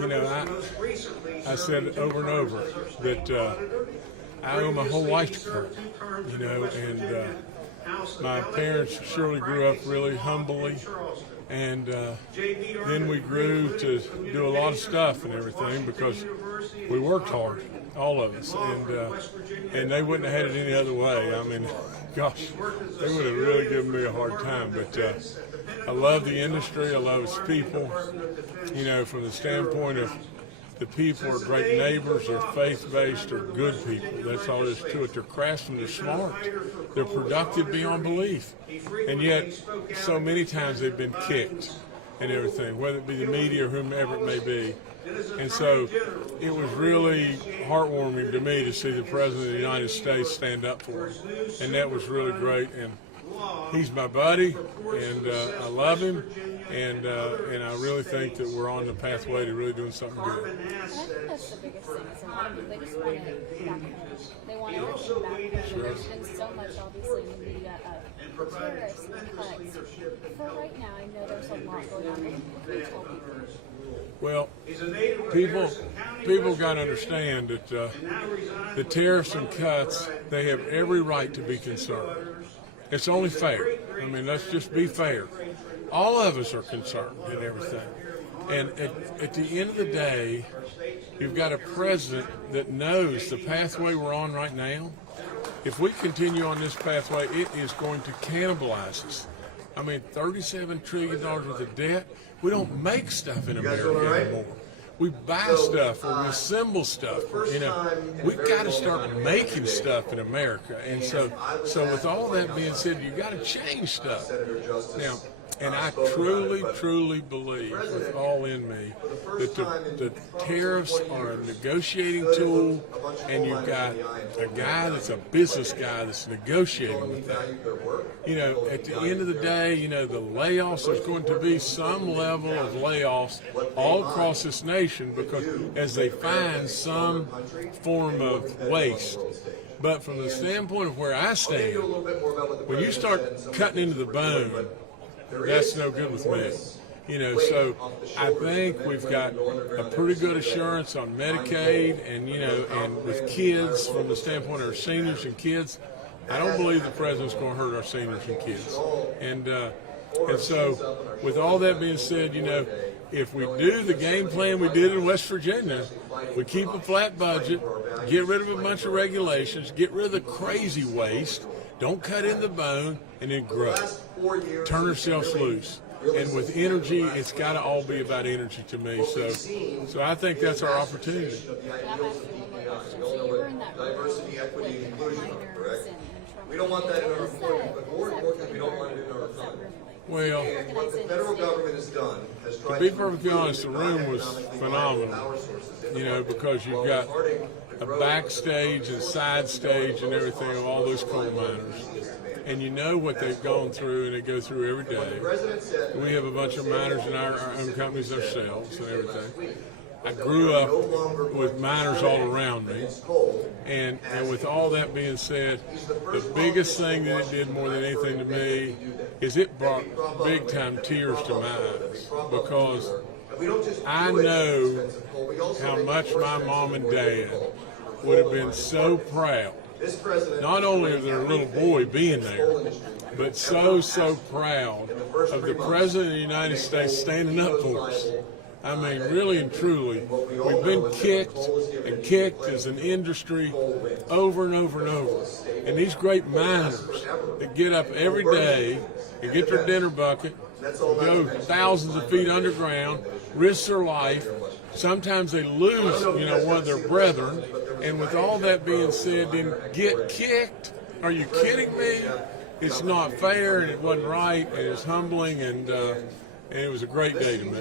You know, I said over and over that I owe my whole life to Kurt, you know, and my parents surely grew up really humbly, and then we grew to do a lot of stuff and everything because we worked hard, all of us, and they wouldn't have had it any other way. I mean, gosh, they would have really given me a hard time, but I love the industry, I love its people, you know, from the standpoint of the people are great neighbors, they're faith-based, they're good people. That's all there is to it. They're craftsmen, they're smart, they're productive beyond belief. And yet, so many times they've been kicked and everything, whether it be the media or whomever it may be. And so it was really heartwarming to me to see the President of the United States stand up for him. And that was really great. And he's my buddy, and I love him, and I really think that we're on the pathway to really doing something good. And I think that's the biggest thing. Is a lot of people, they just want it back home. They want everything back home. There's been so much, obviously, in the media of tariffs and cuts. For right now, I know there's a lot going on. What can you tell people? Well, people got to understand that the tariffs and cuts, they have every right to be concerned. It's only fair. I mean, let's just be fair. All of us are concerned and everything. And at the end of the day, you've got a president that knows the pathway we're on right now. If we continue on this pathway, it is going to cannibalize us. I mean, $37 trillion worth of debt. We don't make stuff in America anymore. We buy stuff or we assemble stuff. You know, we've got to start making stuff in America. And so with all that being said, you've got to change stuff. Now, and I truly, truly believe with all in me that the tariffs are a negotiating tool, and you've got a guy that's a business guy that's negotiating with that. You know, at the end of the day, you know, the layoffs, there's going to be some level of layoffs all across this nation because as they find some form of waste. But from the standpoint of where I stand, when you start cutting into the bone, that's no good with me. You know, so I think we've got a pretty good assurance on Medicaid and, you know, and with kids from the standpoint of our seniors and kids. I don't believe the president's going to hurt our seniors and kids. And so with all that being said, you know, if we do the game plan we did in West Virginia, we keep a flat budget, get rid of a bunch of regulations, get rid of the crazy waste, don't cut in the bone, and then grow. Turn ourselves loose. And with energy, it's got to all be about energy to me. So I think that's our opportunity. So you were in that Diversity, equity, and inclusion, correct? We don't want that in our report, but more importantly, we don't want it in our economy. Well, And what the federal government has done has tried to be perfectly honest, the room was phenomenal. You know, because you've got a backstage and side stage and everything of all those coal miners. And you know what they've gone through, and they go through every day. We have a bunch of miners in our own companies ourselves and everything. I grew up with miners all around me, and with all that being said, the biggest thing that it did more than anything to me is it brought big-time tears to my eyes, because I know how much my mom and dad would have been so proud, not only of their little boy being there, but so proud of the President of the United States standing up for us. I mean, really and truly, we've been kicked and kicked as an industry over and over and over. And these great miners that get up every day and get their dinner bucket, go thousands of feet underground, risk their life. Sometimes they lose, you know, one of their brethren. And with all that being said, then get kicked? Are you kidding me? It's not fair, and it wasn't right, and it's humbling, and it was a great day to me.